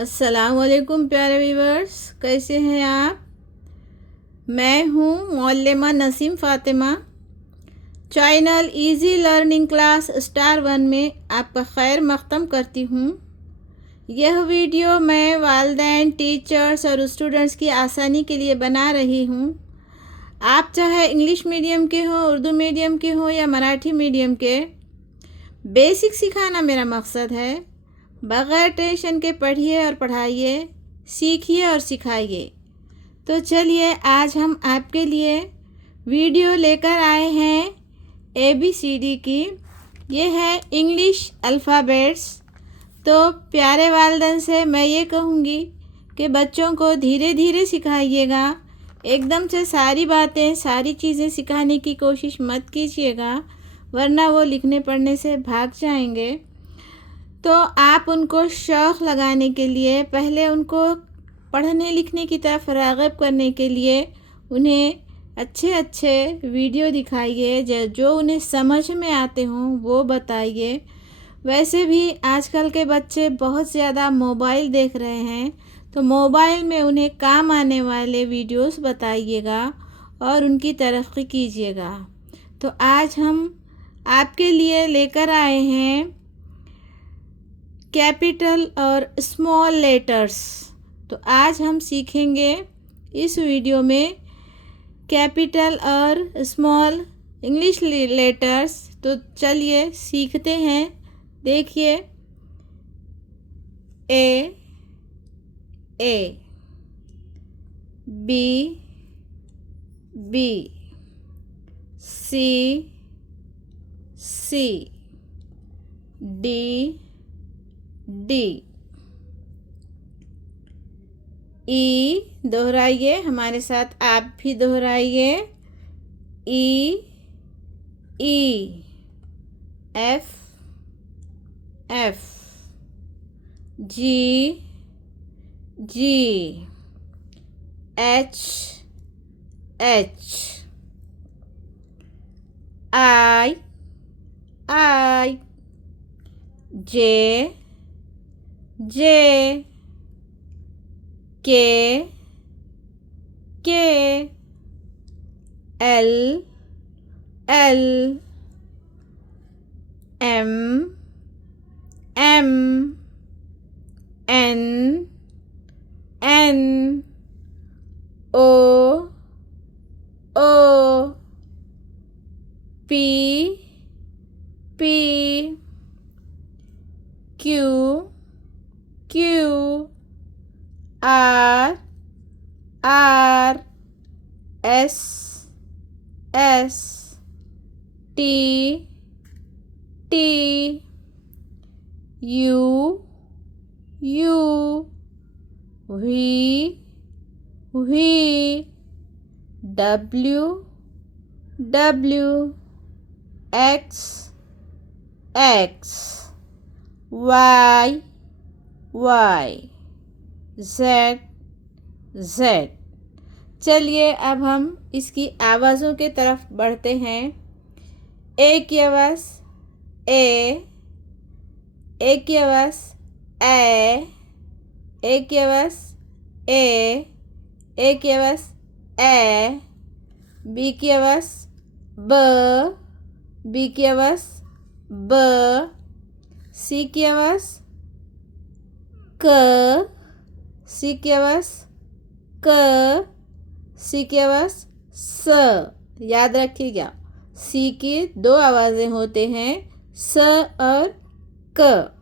अस्सलामुअलैकुम प्यारे व्यूवर्स, कैसे हैं आप। मैं हूँ मौल्लमा Naseem Fatima. Channel easy learning class star 1 में आपका खैर मक़दम करती हूँ। यह वीडियो मैं वालिदैन, टीचर्स और स्टूडेंट्स की आसानी के लिए बना रही हूँ। आप चाहे इंग्लिश मीडियम के हो, उर्दू मीडियम के हो या मराठी मीडियम के, बेसिक सिखाना मेरा मकसद है। बग़ैर टेंशन के पढ़िए और पढ़ाइए, सीखिए और सिखाइए। तो चलिए आज हम आपके लिए वीडियो लेकर आए हैं ABCD की। ये है इंग्लिश अल्फ़ाबेट्स। तो प्यारे वालिदैन से मैं ये कहूँगी कि बच्चों को धीरे धीरे सिखाइएगा। एकदम से सारी बातें, सारी चीज़ें सिखाने की कोशिश मत कीजिएगा, वरना वो लिखने पढ़ने से भाग जाएंगे। तो आप उनको शौक़ लगाने के लिए, पहले उनको पढ़ने लिखने की तरफ राग़िब करने के लिए उन्हें अच्छे अच्छे वीडियो दिखाइए, जो उन्हें समझ में आते हों वो बताइए। वैसे भी आजकल के बच्चे बहुत ज़्यादा मोबाइल देख रहे हैं, तो मोबाइल में उन्हें काम आने वाले वीडियोस बताइएगा और उनकी तरक्की कीजिएगा। तो आज हम आपके लिए लेकर आए हैं कैपिटल और स्मॉल लेटर्स। तो आज हम सीखेंगे इस वीडियो में कैपिटल और स्मॉल इंग्लिश लेटर्स। तो चलिए सीखते हैं। देखिए, A B C D ई, दोहराइए हमारे साथ, आप भी दोहराइए। E F G H I J K L M N O P Q R S T U V W X Y Z. चलिए अब हम इसकी आवाज़ों के तरफ बढ़ते हैं। ए की आवाज़ ए की आवाज़ ए की आवाज़ ए की आवाज़ ए, बी की आवाज़ बी की आवाज़ ब, सी की आवाज़ क, सी की आवाज़ क, सी की आवाज़ स। याद रखिएगा, सी की दो आवाज़ें होते हैं, स और क।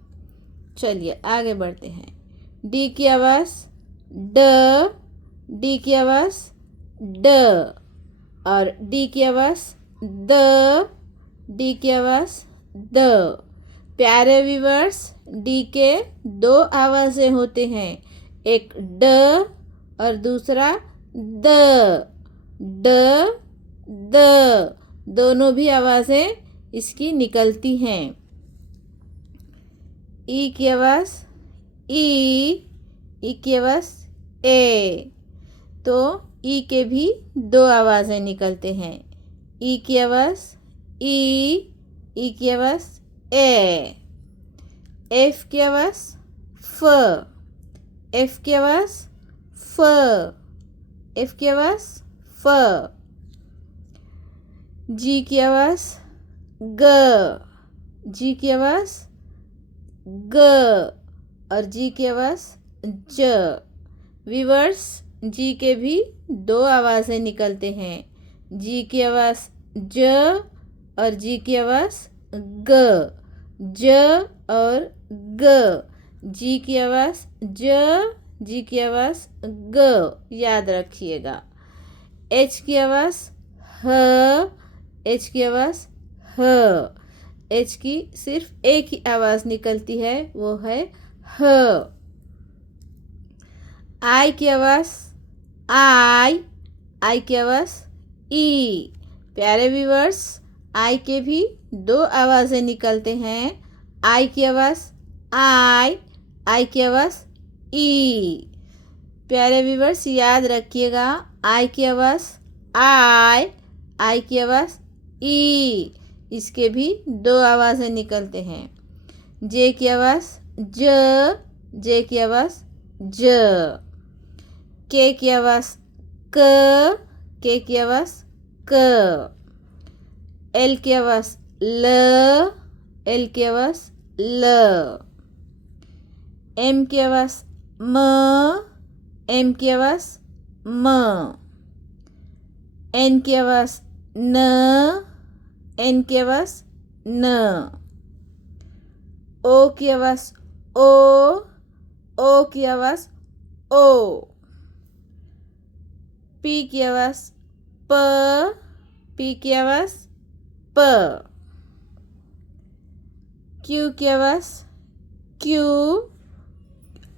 चलिए आगे बढ़ते हैं। डी की आवाज़ ड, डी की आवाज़ ड, और डी की आवाज़ द, डी की आवाज़ द। प्यारे व्यूअर्स, डी के दो आवाज़ें होते हैं, एक ड और दूसरा द। दोनों भी आवाज़ें इसकी निकलती हैं। ई की आवाज़ ई की आवाज़ ए। तो ई के भी दो आवाज़ें निकलते हैं, ई की आवाज़ ई की आवाज़। एफ की आवाज़ फ, एफ की आवाज़ फ, जी की आवाज़ ज, जी की आवाज़ ज। एफ की आवाज़ फ, एफ की आवाज़ फ। जी की आवाज़ ग, जी की आवाज़ ग और जी की आवाज़ ज। व्यूअर्स, जी के भी दो आवाज़ें निकलते हैं, जी की आवाज़ ज और जी की आवाज़ ग, ज और ग। जी की आवाज़ ज, जी की आवाज़ ग, याद रखिएगा। एच की आवाज़ ह, एच की आवाज़ ह। एच की सिर्फ एक ही आवाज़ निकलती है, वो है ह। आई की आवाज़ आई की आवाज़ ई। प्यारे व्यूअर्स, आई के भी दो आवाज़ें निकलते हैं, आई की आवाज़ आई की आवाज़ ई। प्यारे व्यूअर्स, याद रखिएगा, आई की आवाज़ आई की आवाज़ ई। इसके भी दो आवाज़ें निकलते हैं। जे की आवाज़ ज, जे की आवाज़ ज। के की आवाज़ क, के की आवाज़ क। एल की आवाज़ ल, एल की आवाज़ ल। एम की आवाज़ म, एम की आवाज़ म। एन की आवाज़ न, एन की आवाज़ न। ओ की आवाज़ ओ की आवाज़ ओ। पी की आवाज़ प, पी की आवाज़ प। क्यू की आवाज़ क्यू।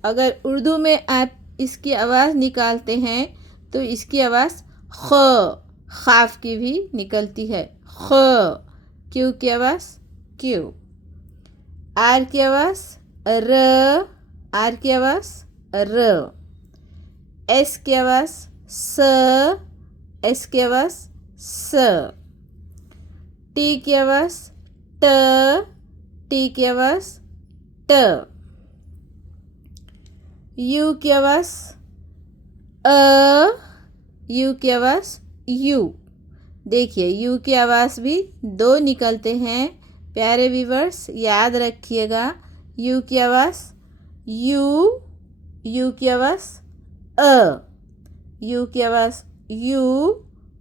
अगर उर्दू में आप इसकी आवाज़ निकालते हैं तो इसकी आवाज़ ख, खाफ की भी निकलती है, ख। क्यू की आवाज़ क्यू। आर की आवाज़ र, आर की आवाज़ र। एस की आवाज़ स, एस की आवाज़ स। टी की आवाज़ ट, टी की आवाज़ ट। यू की आवाज़ यू की आवाज़ यू। देखिए, यू की आवाज़ भी दो निकलते हैं। प्यारे व्यूअर्स, याद रखिएगा, यू की आवाज़ यू, यू की आवाज़ यू की आवाज़ यू,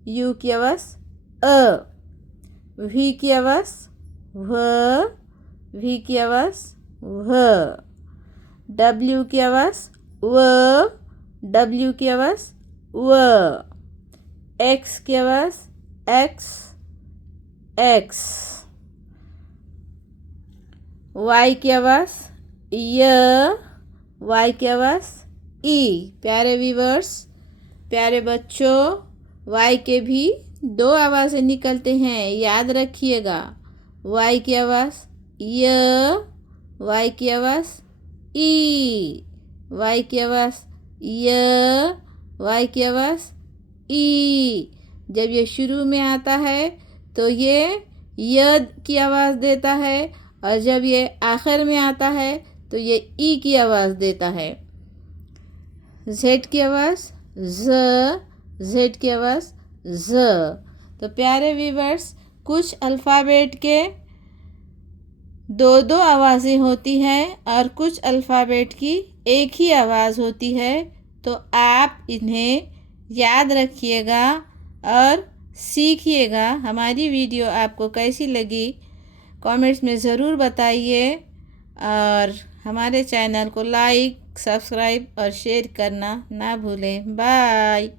यू की आवाज़ वी की आवाज़ व, वी की आवाज़ व। डब्ल्यू की आवाज़ व, डब्ल्यू की आवाज़ व। एक्स की आवाज़ एक्स, एक्स। वाई की आवाज़ य, वाई की आवाज़ ई। प्यारे व्यूअर्स, प्यारे बच्चों, वाई के भी दो आवाज़ें निकलते हैं, याद रखिएगा। वाई की आवाज़ य, वाई की आवाज़ ई। वाई की आवाज़ य, वाई की आवाज़ ई। जब ये शुरू में आता है तो ये य की आवाज़ देता है, और जब ये आखिर में आता है तो ये ई की आवाज़ देता है। जेड की आवाज़ ज, जेड की आवाज़ ज। तो प्यारे व्यूअर्स, कुछ अल्फ़ाबेट के दो दो आवाज़ें होती हैं और कुछ अल्फ़ाबेट की एक ही आवाज़ होती है। तो आप इन्हें याद रखिएगा और सीखिएगा। हमारी वीडियो आपको कैसी लगी कमेंट्स में ज़रूर बताइए, और हमारे चैनल को लाइक, सब्सक्राइब और शेयर करना ना भूलें। बाय।